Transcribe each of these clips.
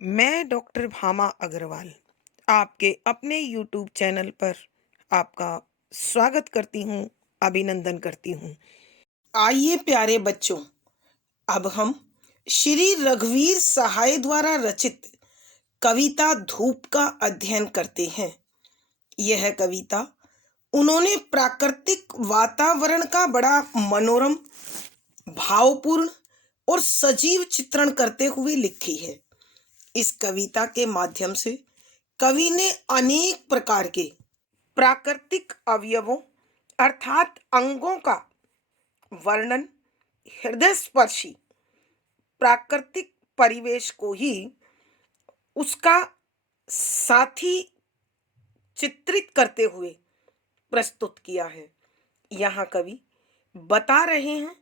मैं डॉक्टर भामा अग्रवाल आपके अपने यूट्यूब चैनल पर आपका स्वागत करती हूँ, अभिनंदन करती हूँ। आइए प्यारे बच्चों, अब हम श्री रघुवीर सहाय द्वारा रचित कविता धूप का अध्ययन करते हैं। यह कविता उन्होंने प्राकृतिक वातावरण का बड़ा मनोरम, भावपूर्ण और सजीव चित्रण करते हुए लिखी है। इस कविता के माध्यम से कवि ने अनेक प्रकार के प्राकृतिक अवयवों अर्थात अंगों का वर्णन, हृदय स्पर्शी प्राकृतिक परिवेश को ही उसका साथी चित्रित करते हुए प्रस्तुत किया है। यहाँ कवि बता रहे हैं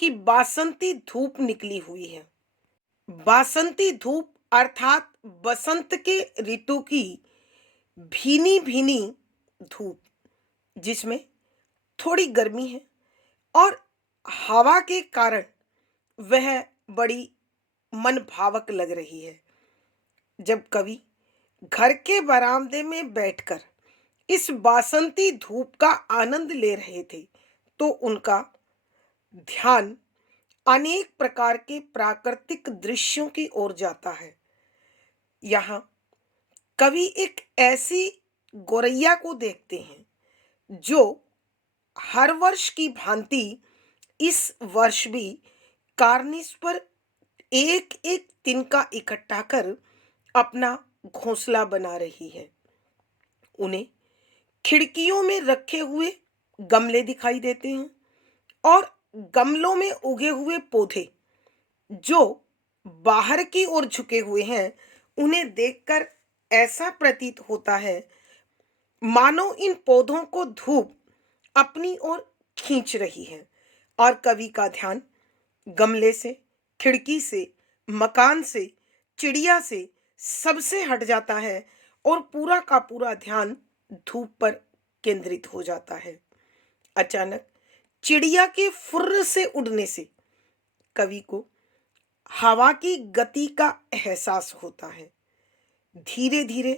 कि बासंती धूप निकली हुई है। बासंती धूप अर्थात बसंत के ऋतु की भीनी भीनी धूप, जिसमें थोड़ी गर्मी है और हवा के कारण वह बड़ी मन भावक लग रही है। जब कवि घर के बरामदे में बैठकर इस बासंती धूप का आनंद ले रहे थे, तो उनका ध्यान अनेक प्रकार के प्राकृतिक दृश्यों की ओर जाता है। यहाँ कवि एक ऐसी गोरैया को देखते हैं जो हर वर्ष की भांति इस वर्ष भी कार्निस पर एक एक तिनका इकट्ठा कर अपना घोंसला बना रही है। उन्हें खिड़कियों में रखे हुए गमले दिखाई देते हैं और गमलों में उगे हुए पौधे जो बाहर की ओर झुके हुए हैं, उन्हें देखकर ऐसा प्रतीत होता है मानो इन पौधों को धूप अपनी ओर खींच रही है। और कवि का ध्यान गमले से, खिड़की से, मकान से, चिड़िया से, सबसे हट जाता है और पूरा का पूरा ध्यान धूप पर केंद्रित हो जाता है। अचानक चिड़िया के फुर्र से उड़ने से कवि को हवा की गति का एहसास होता है। धीरे धीरे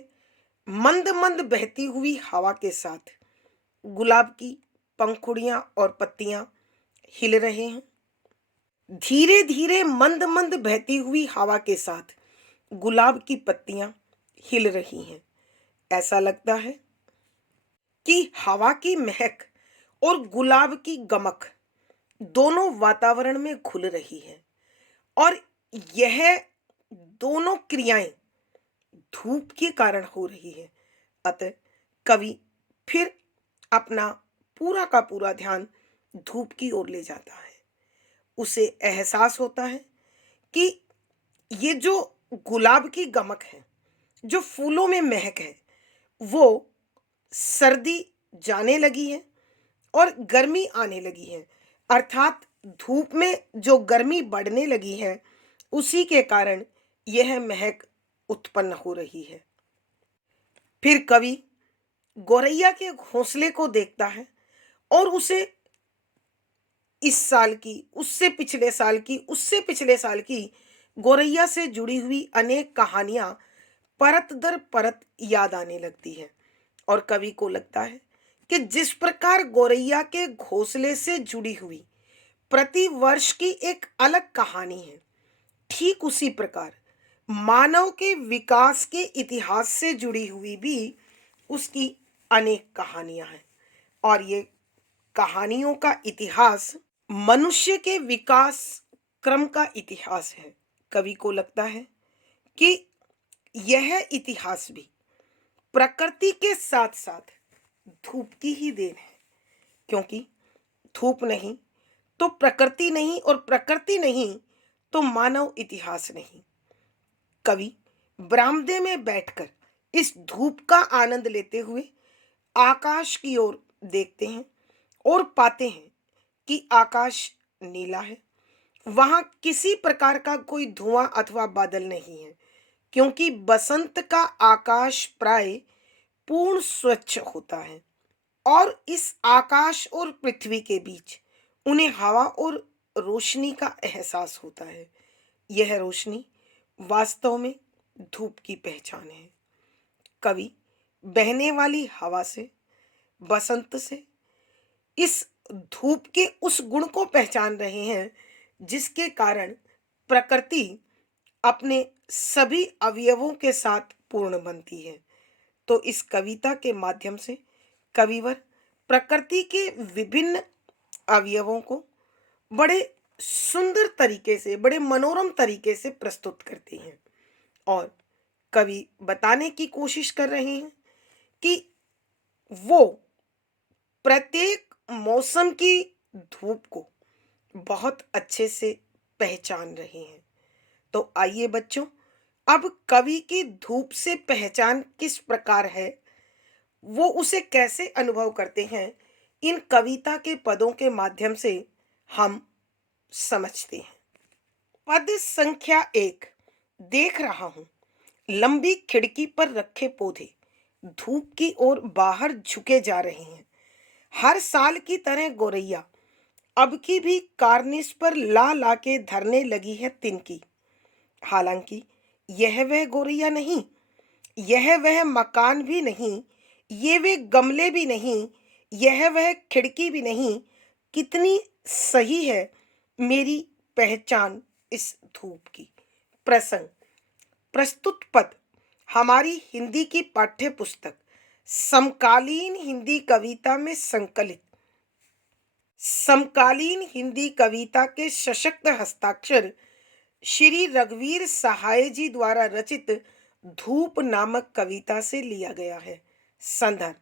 मंद मंद बहती हुई हवा के साथ गुलाब की पंखुड़ियां और पत्तियां हिल रहे हैं। धीरे धीरे मंद मंद बहती हुई हवा के साथ गुलाब की पत्तियां हिल रही हैं। ऐसा लगता है कि हवा की महक और गुलाब की गमक दोनों वातावरण में घुल रही है और यह दोनों क्रियाएं धूप के कारण हो रही है। अतः कवि फिर अपना पूरा का पूरा ध्यान धूप की ओर ले जाता है। उसे एहसास होता है कि ये जो गुलाब की गमक है, जो फूलों में महक है, वो सर्दी जाने लगी है और गर्मी आने लगी है। अर्थात धूप में जो गर्मी बढ़ने लगी है, उसी के कारण यह महक उत्पन्न हो रही है। फिर कवि गौरैया के घोंसले को देखता है और उसे इस साल की, उससे पिछले साल की, उससे पिछले साल की गौरैया से जुड़ी हुई अनेक कहानियां परत दर परत याद आने लगती है और कवि को लगता है कि जिस प्रकार गौरैया के घोंसले से जुड़ी हुई प्रति वर्ष की एक अलग कहानी है, ठीक उसी प्रकार मानव के विकास के इतिहास से जुड़ी हुई भी उसकी अनेक कहानियां हैं। और ये कहानियों का इतिहास मनुष्य के विकास क्रम का इतिहास है। कवि को लगता है कि यह इतिहास भी प्रकृति के साथ साथ धूप की ही देन है, क्योंकि धूप नहीं तो प्रकृति नहीं और प्रकृति नहीं तो मानव इतिहास नहीं। कवि बरामदे में बैठकर इस धूप का आनंद लेते हुए आकाश की ओर देखते हैं और पाते हैं कि आकाश नीला है। वहां किसी प्रकार का कोई धुआं अथवा बादल नहीं है, क्योंकि बसंत का आकाश प्राय पूर्ण स्वच्छ होता है और इस आकाश और पृथ्वी के बीच उन्हें हवा और रोशनी का एहसास होता है। यह रोशनी वास्तव में धूप की पहचान है। कवि बहने वाली हवा से, बसंत से, इस धूप के उस गुण को पहचान रहे हैं जिसके कारण प्रकृति अपने सभी अवयवों के साथ पूर्ण बनती है। तो इस कविता के माध्यम से कविवर प्रकृति के विभिन्न अवयवों को बड़े सुंदर तरीके से, बड़े मनोरम तरीके से प्रस्तुत करते हैं और कवि बताने की कोशिश कर रहे हैं कि वो प्रत्येक मौसम की धूप को बहुत अच्छे से पहचान रहे हैं। तो आइए बच्चों, अब कवि की धूप से पहचान किस प्रकार है, वो उसे कैसे अनुभव करते हैं, इन कविता के पदों के माध्यम से हम समझते हैं। पद संख्या 1। देख रहा हूं लंबी खिड़की पर रखे पौधे धूप की ओर बाहर झुके जा रहे हैं। हर साल की तरह गोरैया अब की भी कार्निस पर ला ला के धरने लगी है तिनकी। हालांकि यह वह गोरैया नहीं, यह वह मकान भी नहीं, ये वे गमले भी नहीं, यह वह खिड़की भी नहीं। कितनी सही है मेरी पहचान इस धूप की। प्रसंग। प्रस्तुत पद हमारी हिंदी की पाठ्य पुस्तक समकालीन हिंदी कविता में संकलित समकालीन हिंदी कविता के सशक्त हस्ताक्षर श्री रघुवीर सहाय जी द्वारा रचित धूप नामक कविता से लिया गया है। संदर्भ।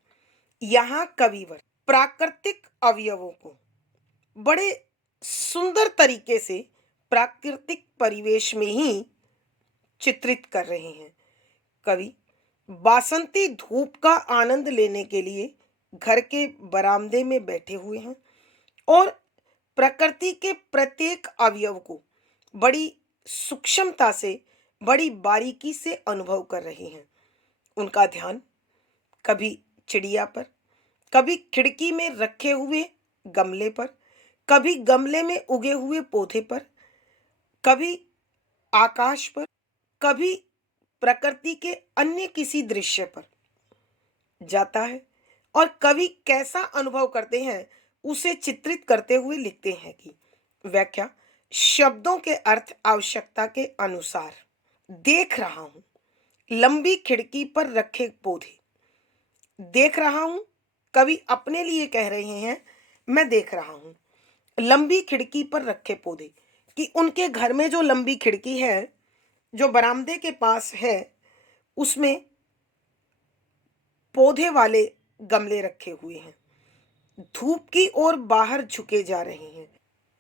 यहाँ कविवर प्राकृतिक अवयवों को बड़े सुंदर तरीके से प्राकृतिक परिवेश में ही चित्रित कर रहे हैं। कवि बासंती धूप का आनंद लेने के लिए घर के बरामदे में बैठे हुए हैं और प्रकृति के प्रत्येक अवयव को बड़ी सूक्ष्मता से, बड़ी बारीकी से अनुभव कर रहे हैं। उनका ध्यान कभी चिड़िया पर, कभी खिड़की में रखे हुए गमले पर, कभी गमले में उगे हुए पौधे पर, कभी आकाश पर, कभी प्रकृति के अन्य किसी दृश्य पर जाता है और कवि कैसा अनुभव करते हैं उसे चित्रित करते हुए लिखते हैं कि व्याख्या। शब्दों के अर्थ आवश्यकता के अनुसार। देख रहा हूं लंबी खिड़की पर रखे पौधे। देख रहा हूं, कवि अपने लिए कह रहे हैं, मैं देख रहा हूं लंबी खिड़की पर रखे पौधे, कि उनके घर में जो लंबी खिड़की है, जो बरामदे के पास है, उसमें पौधे वाले गमले रखे हुए हैं, धूप की ओर बाहर झुके जा रहे हैं,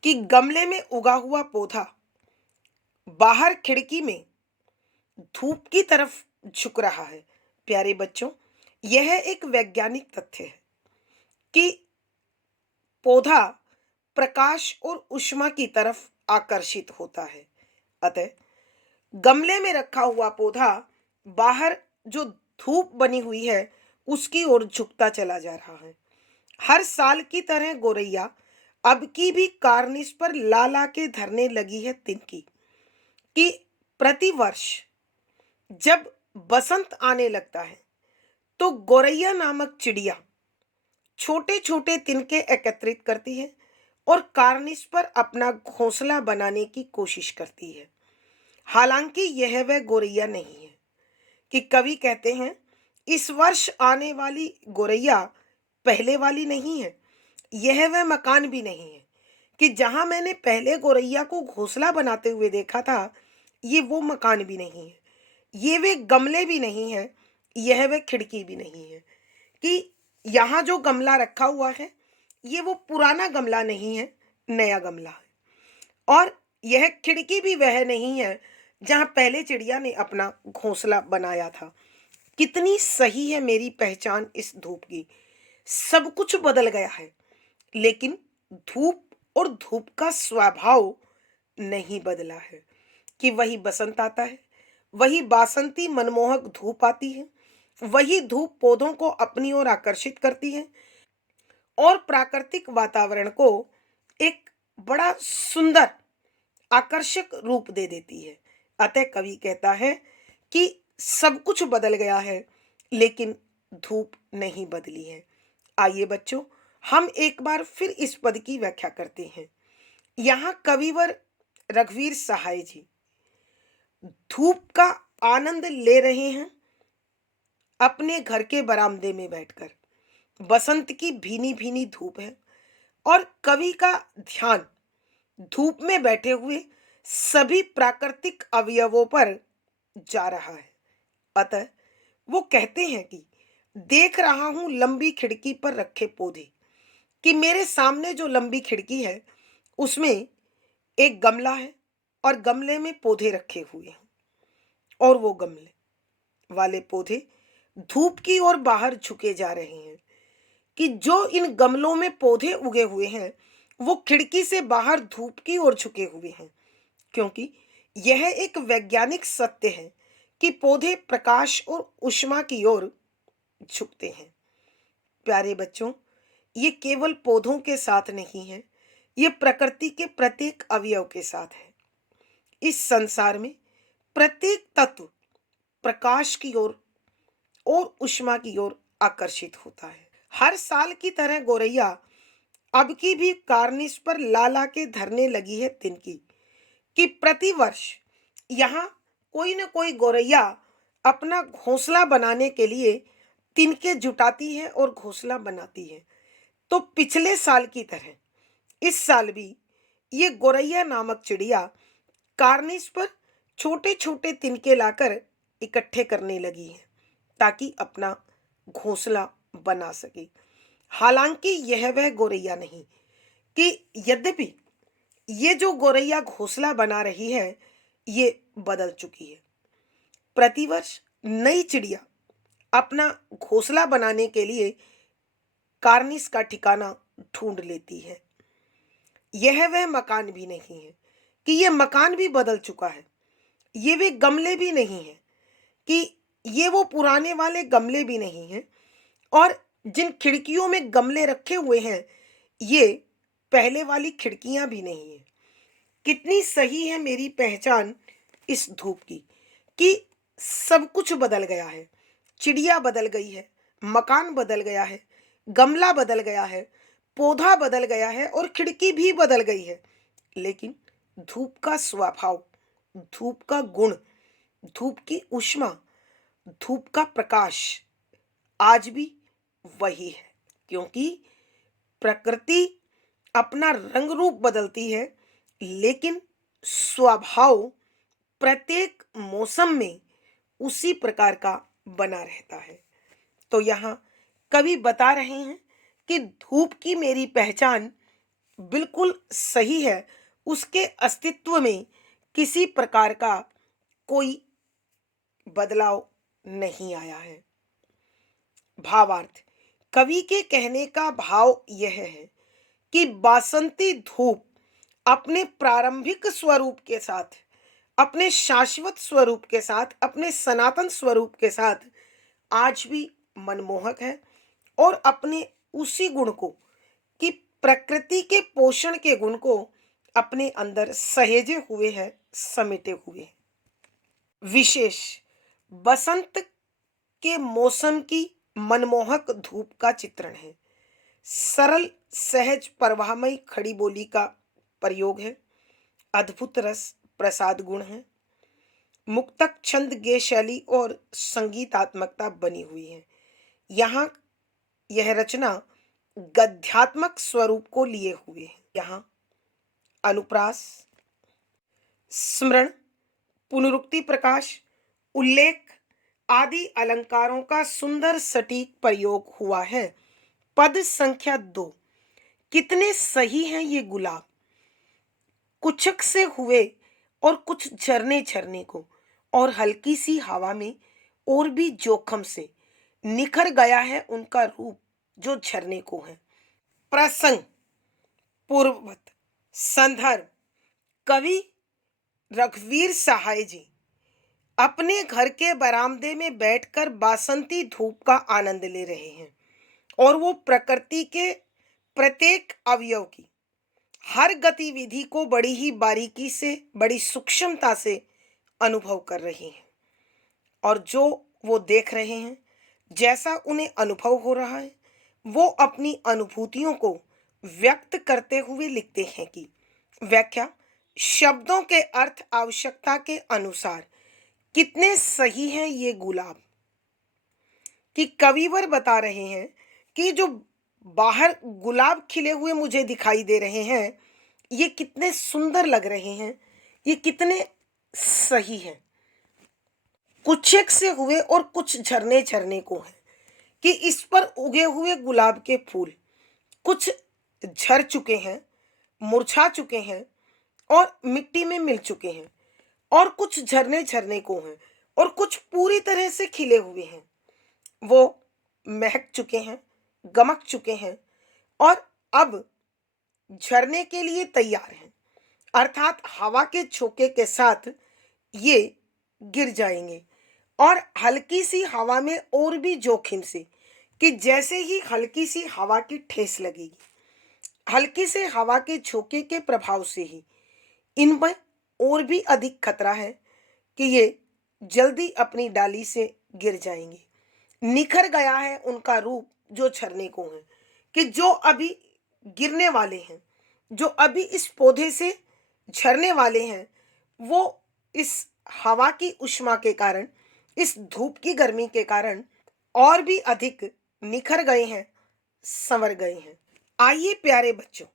कि गमले में उगा हुआ पौधा बाहर खिड़की में धूप की तरफ झुक रहा है। प्यारे बच्चों, यह एक वैज्ञानिक तथ्य है कि पौधा प्रकाश और ऊष्मा की तरफ आकर्षित होता है। अतः गमले में रखा हुआ पौधा बाहर जो धूप बनी हुई है उसकी ओर झुकता चला जा रहा है। हर साल की तरह गोरैया अब की भी कार्निस पर ला ला के धरने लगी है तिनकी, कि प्रतिवर्ष जब बसंत आने लगता है तो गोरैया नामक चिड़िया छोटे छोटे तिनके एकत्रित करती है और कार्निस पर अपना घोंसला बनाने की कोशिश करती है। हालांकि यह वह गोरैया नहीं है, कि कवि कहते हैं इस वर्ष आने वाली गोरैया पहले वाली नहीं है, यह वह मकान भी नहीं है, कि जहां मैंने पहले गोरैया को घोंसला बनाते हुए देखा था, ये वो मकान भी नहीं है, ये वे गमले भी नहीं है, यह वह खिड़की भी नहीं है, कि यहाँ जो गमला रखा हुआ है ये वो पुराना गमला नहीं है, नया गमला है, और यह खिड़की भी वह नहीं है जहां पहले चिड़िया ने अपना घोंसला बनाया था। कितनी सही है मेरी पहचान इस धूप की। सब कुछ बदल गया है, लेकिन धूप और धूप का स्वभाव नहीं बदला है, कि वही बसंत आता है, वही बासंती मनमोहक धूप आती है, वही धूप पौधों को अपनी ओर आकर्षित करती है और प्राकृतिक वातावरण को एक बड़ा सुंदर आकर्षक रूप दे देती है। अतः कवि कहता है कि सब कुछ बदल गया है, लेकिन धूप नहीं बदली है। आइए बच्चों, हम एक बार फिर इस पद की व्याख्या करते हैं। यहाँ कविवर रघुवीर सहाय जी धूप का आनंद ले रहे हैं अपने घर के बरामदे में बैठकर। बसंत की भीनी भीनी धूप है और कवि का ध्यान धूप में बैठे हुए सभी प्राकृतिक अवयवों पर जा रहा है। अतः वो कहते हैं कि देख रहा हूं लंबी खिड़की पर रखे पौधे, कि मेरे सामने जो लंबी खिड़की है उसमें एक गमला है और गमले में पौधे रखे हुए हैं, और वो गमले वाले पौधे धूप की ओर बाहर झुके जा रहे हैं। कि जो इन गमलों में पौधे उगे हुए हैं वो खिड़की से बाहर धूप की ओर झुके हुए हैं, क्योंकि यह एक वैज्ञानिक सत्य है कि पौधे प्रकाश और ऊष्मा की ओर झुकते हैं। प्यारे बच्चों, ये केवल पौधों के साथ नहीं है, ये प्रकृति के प्रत्येक अवयव के साथ है। इस संसार में प्रत्येक तत्व प्रकाश की ओर और ऊष्मा की ओर आकर्षित होता है। हर साल की तरह गौरैया अब की भी कार्निस पर लाला के धरने लगी है तिनकी, कि प्रतिवर्ष यहाँ कोई न कोई गौरैया अपना घोंसला बनाने के लिए तिनके जुटाती है और घोंसला बनाती है। तो पिछले साल की तरह इस साल भी ये गौरैया नामक चिड़िया कार्निस पर छोटे छोटे तिनके लाकर इकट्ठे करने लगी है ताकि अपना घोंसला बना सके। हालांकि यह वह गौरैया नहीं, कि यद्यपि ये जो गौरैया घोंसला बना रही है ये बदल चुकी है। प्रतिवर्ष नई चिड़िया अपना घोंसला बनाने के लिए कार्निस का ठिकाना ढूंढ लेती है। यह वह मकान भी नहीं है कि यह मकान भी बदल चुका है। ये वे गमले भी नहीं है कि ये वो पुराने वाले गमले भी नहीं हैं, और जिन खिड़कियों में गमले रखे हुए हैं ये पहले वाली खिड़कियां भी नहीं है। कितनी सही है मेरी पहचान इस धूप की, कि सब कुछ बदल गया है। चिड़िया बदल गई है, मकान बदल गया है, गमला बदल गया है, पौधा बदल गया है और खिड़की भी बदल गई है, लेकिन धूप का स्वभाव, धूप का गुण, धूप की ऊष्मा, धूप का प्रकाश आज भी वही है। क्योंकि प्रकृति अपना रंग रूप बदलती है, लेकिन स्वभाव प्रत्येक मौसम में उसी प्रकार का बना रहता है। तो यहाँ कवि बता रहे हैं कि धूप की मेरी पहचान बिल्कुल सही है, उसके अस्तित्व में किसी प्रकार का कोई बदलाव नहीं आया है। भावार्थ, कवि के कहने का भाव यह है कि बासंती धूप अपने प्रारंभिक स्वरूप के साथ, अपने शाश्वत स्वरूप के साथ, अपने सनातन स्वरूप के साथ आज भी मनमोहक है, और अपने उसी गुण को, कि प्रकृति के पोषण के गुण को अपने अंदर सहेजे हुए है, समेटे हुए है। विशेष बसंत के मौसम की मनमोहक धूप का चित्रण है। सरल सहज प्रवाहमयी खड़ी बोली का प्रयोग है। अद्भुत रस प्रसाद गुण है। मुक्तक छंद गे शैली और संगीतात्मकता बनी हुई है। यहाँ यह रचना गद्यात्मक स्वरूप को लिए हुए है। यहाँ अनुप्रास, स्मरण, पुनरुक्ति प्रकाश, उल्लेख आदि अलंकारों का सुंदर सटीक प्रयोग हुआ है। पद संख्या 2, कितने सही हैं ये गुलाब, कुछक से हुए और कुछ झरने झरने को, और हल्की सी हवा में और भी जोखम से निखर गया है उनका रूप जो झरने को है। प्रसंग पूर्ववत संदर्भ, कवि रघुवीर सहाय जी अपने घर के बरामदे में बैठकर बासंती धूप का आनंद ले रहे हैं, और वो प्रकृति के प्रत्येक अवयव की हर गतिविधि को बड़ी ही बारीकी से, बड़ी सूक्ष्मता से अनुभव कर रहे हैं। और जो वो देख रहे हैं, जैसा उन्हें अनुभव हो रहा है, वो अपनी अनुभूतियों को व्यक्त करते हुए लिखते हैं कि व्याख्या शब्दों के अर्थ आवश्यकता के अनुसार कितने सही हैं ये गुलाब। कि कविवर बता रहे हैं कि जो बाहर गुलाब खिले हुए मुझे दिखाई दे रहे हैं, ये कितने सुंदर लग रहे हैं, ये कितने सही हैं। कुछ एक से हुए और कुछ झरने झरने को हैं कि इस पर उगे हुए गुलाब के फूल कुछ झर चुके हैं, मुरझा चुके हैं और मिट्टी में मिल चुके हैं, और कुछ झरने झरने को हैं और कुछ पूरी तरह से खिले हुए हैं। वो महक चुके हैं, गमक चुके हैं और अब झरने के लिए तैयार हैं, अर्थात हवा के झोंके के साथ ये गिर जाएंगे। और हल्की सी हवा में और भी जोखिम से, कि जैसे ही हल्की सी हवा की ठेस लगेगी, हल्की से हवा के झोंके के प्रभाव से ही इनमें और भी अधिक खतरा है कि ये जल्दी अपनी डाली से गिर जाएंगे। निखर गया है उनका रूप जो झरने को है, कि जो अभी गिरने वाले हैं, जो अभी इस पौधे से झरने वाले हैं, वो इस हवा की उष्मा के कारण, इस धूप की गर्मी के कारण और भी अधिक निखर गए हैं, संवर गए हैं। आइए प्यारे बच्चों,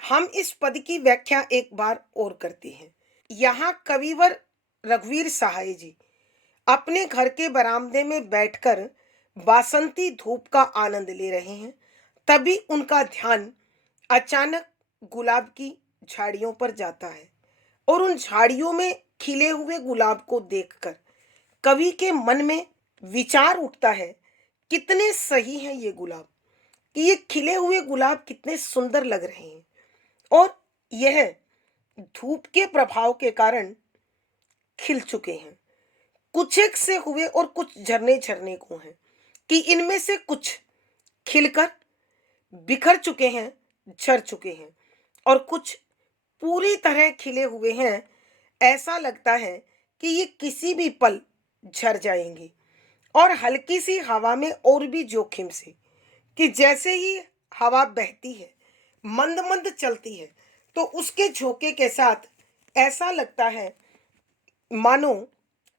हम इस पद की व्याख्या एक बार और करते हैं। यहाँ कविवर रघुवीर सहाय जी अपने घर के बरामदे में बैठकर बासंती धूप का आनंद ले रहे हैं। तभी उनका ध्यान अचानक गुलाब की झाड़ियों पर जाता है और उन झाड़ियों में खिले हुए गुलाब को देखकर कवि के मन में विचार उठता है, कितने सही हैं ये गुलाब, कि ये खिले हुए गुलाब कितने सुंदर लग रहे हैं और यह धूप के प्रभाव के कारण खिल चुके हैं। कुछ एक से हुए और कुछ झरने झरने को हैं, कि इनमें से कुछ खिलकर बिखर चुके हैं, झर चुके हैं, और कुछ पूरी तरह खिले हुए हैं। ऐसा लगता है कि ये किसी भी पल झर जाएंगे। और हल्की सी हवा में और भी जोखिम से, कि जैसे ही हवा बहती है, मंद मंद चलती है, तो उसके झोंके के साथ ऐसा लगता है मानो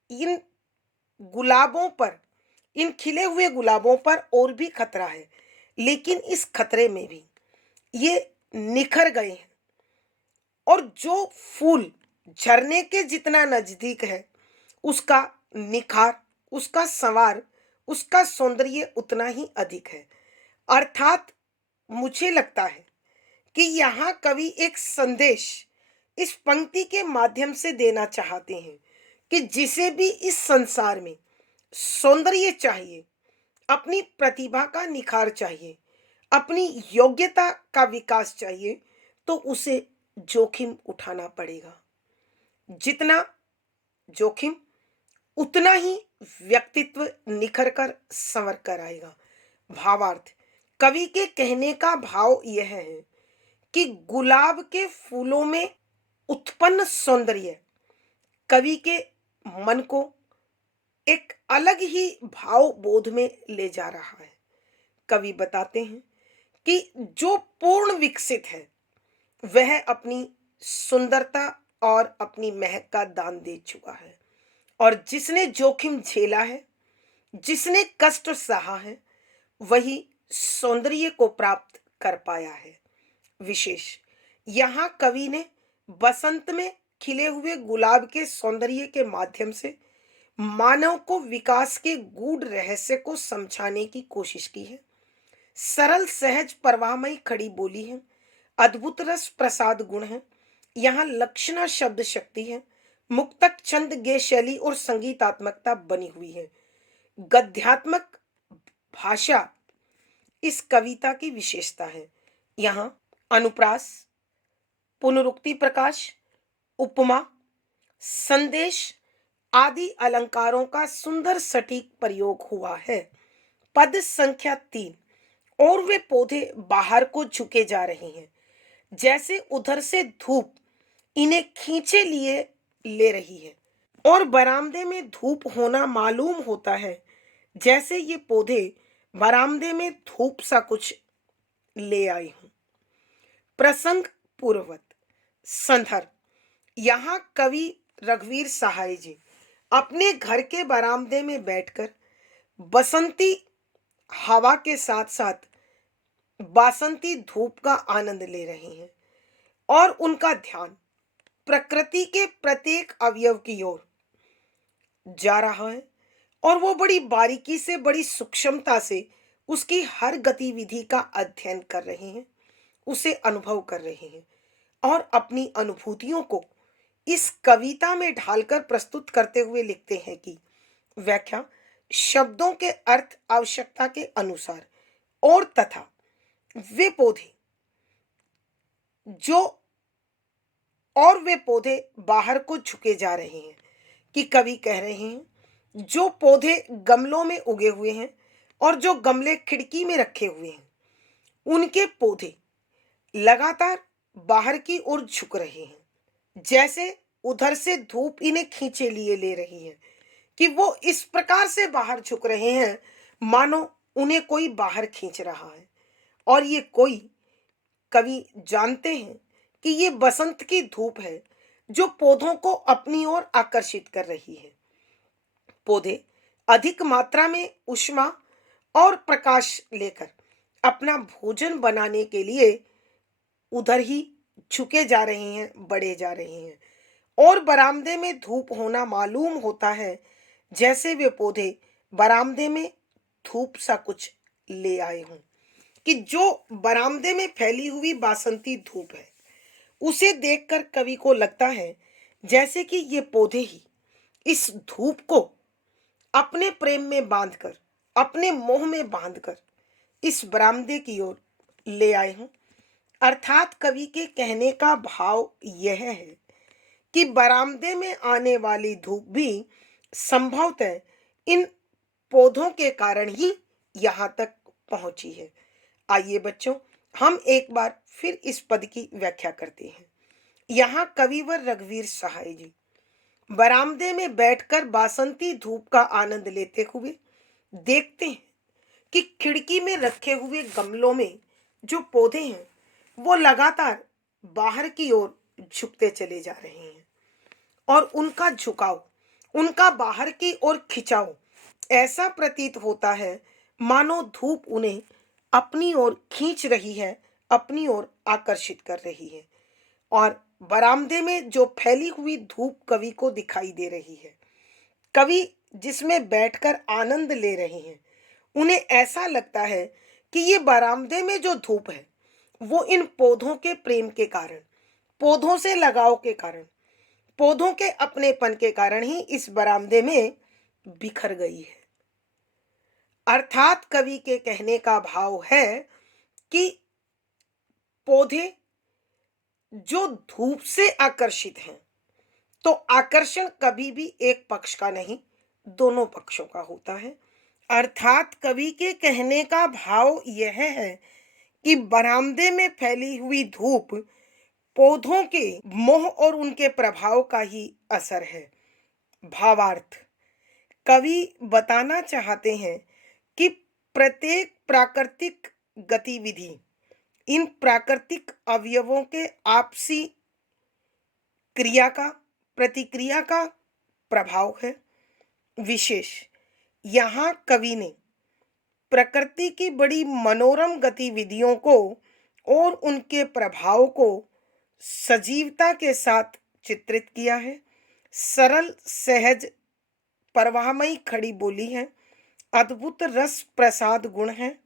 इन गुलाबों पर, इन खिले हुए गुलाबों पर और भी खतरा है, लेकिन इस खतरे में भी ये निखर गए हैं। और जो फूल झरने के जितना नजदीक है, उसका निखार, उसका संवार, उसका सौंदर्य उतना ही अधिक है। अर्थात मुझे लगता है कि यहाँ कवि एक संदेश इस पंक्ति के माध्यम से देना चाहते हैं कि जिसे भी इस संसार में सौंदर्य चाहिए, अपनी प्रतिभा का निखार चाहिए, अपनी योग्यता का विकास चाहिए, तो उसे जोखिम उठाना पड़ेगा। जितना जोखिम, उतना ही व्यक्तित्व निखर कर संवर कर आएगा। भावार्थ, कवि के कहने का भाव यह है कि गुलाब के फूलों में उत्पन्न सौंदर्य कवि के मन को एक अलग ही भाव बोध में ले जा रहा है। कवि बताते हैं कि जो पूर्ण विकसित है, वह अपनी सुंदरता और अपनी महक का दान दे चुका है, और जिसने जोखिम झेला है, जिसने कष्ट सहा है, वही सौंदर्य को प्राप्त कर पाया है। विशेष यहाँ कवि ने बसंत में खिले हुए गुलाब के सौंदर्य के माध्यम से मानव को विकास के गूढ़ रहस्य को समझाने की कोशिश की है। सरल सहज परवाहमयी खड़ी बोली है, अद्भुत रस प्रसाद गुण है, यहाँ लक्षणा शब्द शक्ति है, मुक्तक छंद गे शैली और संगीतात्मकता बनी हुई है। गद्यात्मक भाषा इस कविता की विशेषता है। यहाँ अनुप्रास, पुनरुक्ति प्रकाश, उपमा, संदेश आदि अलंकारों का सुंदर सटीक प्रयोग हुआ है। पद संख्या 3, और वे पौधे बाहर को झुके जा रहे हैं, जैसे उधर से धूप इन्हें खींचे लिए ले रही है। और बरामदे में धूप होना मालूम होता है, जैसे ये पौधे बरामदे में धूप सा कुछ ले आई हूं। प्रसंग पूर्वत संदर्भ, यहाँ कवि रघुवीर सहाय जी अपने घर के बरामदे में बैठकर बसंती हवा के साथ साथ बासंती धूप का आनंद ले रहे हैं और उनका ध्यान प्रकृति के प्रत्येक अवयव की ओर जा रहा है और वो बड़ी बारीकी से, बड़ी सूक्ष्मता से उसकी हर गतिविधि का अध्ययन कर रहे हैं, उसे अनुभव कर रहे हैं और अपनी अनुभूतियों को इस कविता में ढालकर प्रस्तुत करते हुए लिखते हैं कि व्याख्या शब्दों के अर्थ आवश्यकता के अनुसार और तथा वे पौधे जो और वे पौधे बाहर को झुके जा रहे हैं, कि कवि कह रहे हैं जो पौधे गमलों में उगे हुए हैं और जो गमले खिड़की में रखे हुए हैं, उनके पौधे लगातार बाहर की ओर झुक रहे हैं, जैसे उधर से धूप इन्हें खींचे लिए ले रही है, कि वो इस प्रकार से बाहर झुक रहे हैं मानो उन्हें कोई बाहर खींच रहा है। और ये कोई कवि जानते हैं कि ये बसंत की धूप है जो पौधों को अपनी ओर आकर्षित कर रही है। पौधे अधिक मात्रा में ऊष्मा और प्रकाश लेकर अपना भोजन बनाने के लिए उधर ही झुके जा रहे हैं, बढ़े जा रहे हैं और बरामदे में धूप होना मालूम होता है, जैसे वे पौधे बरामदे में धूप सा कुछ ले आए हों। कि जो बरामदे में फैली हुई बासंती धूप है, उसे देखकर कवि को लगता है जैसे कि ये पौधे ही इस धूप को अपने प्रेम में बांधकर, अपने मोह में बांधकर इस बरामदे की ओर ले आए हों। अर्थात कवि के कहने का भाव यह है कि बरामदे में आने वाली धूप भी संभवतः इन पौधों के कारण ही यहाँ तक पहुंची है। आइए बच्चों, हम एक बार फिर इस पद की व्याख्या करते हैं। यहाँ कविवर रघुवीर सहाय जी बरामदे में बैठकर बासंती धूप का आनंद लेते हुए देखते हैं कि खिड़की में रखे हुए गमलों में जो पौधे हैं वो लगातार बाहर की ओर झुकते चले जा रहे हैं और उनका झुकाव, उनका बाहर की ओर खिंचाव ऐसा प्रतीत होता है मानो धूप उन्हें अपनी ओर खींच रही है, अपनी ओर आकर्षित कर रही है। और बरामदे में जो फैली हुई धूप कवि को दिखाई दे रही है, कवि जिसमें बैठकर आनंद ले रहे हैं, उन्हें ऐसा लगता है कि ये बरामदे में जो धूप है वो इन पौधों के प्रेम के कारण, पौधों से लगाव के कारण, पौधों के अपनेपन के कारण ही इस बरामदे में बिखर गई है। अर्थात कवि के कहने का भाव है कि पौधे जो धूप से आकर्षित हैं, तो आकर्षण कभी भी एक पक्ष का नहीं, दोनों पक्षों का होता है। अर्थात कवि के कहने का भाव यह है कि बरामदे में फैली हुई धूप पौधों के मोह और उनके प्रभाव का ही असर है। भावार्थ, कवि बताना चाहते हैं कि प्रत्येक प्राकृतिक गतिविधि इन प्राकृतिक अवयवों के आपसी क्रिया का, प्रतिक्रिया का प्रभाव है। विशेष यहाँ कवि ने प्रकृति की बड़ी मनोरम गतिविधियों को और उनके प्रभाव को सजीवता के साथ चित्रित किया है। सरल, सहज, परवाहमयी खड़ी बोली है, अद्भुत रस प्रसाद गुण है,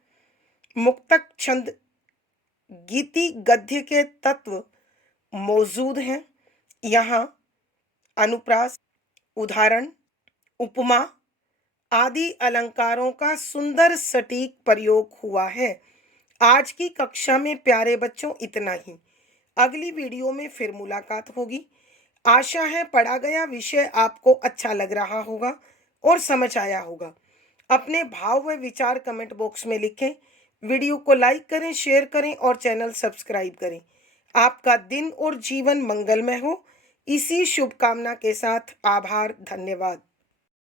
मुक्तक छंद, गीति गद्य के तत्व मौजूद हैं। यहाँ अनुप्रास, उदाहरण, उपमा आदि अलंकारों का सुंदर सटीक प्रयोग हुआ है। आज की कक्षा में प्यारे बच्चों इतना ही। अगली वीडियो में फिर मुलाकात होगी। आशा है पढ़ा गया विषय आपको अच्छा लग रहा होगा और समझ आया होगा। अपने भाव व विचार कमेंट बॉक्स में लिखें। वीडियो को लाइक करें, शेयर करें और चैनल सब्सक्राइब करें। आपका दिन और जीवन मंगलमय हो, इसी शुभकामना के साथ आभार, धन्यवाद।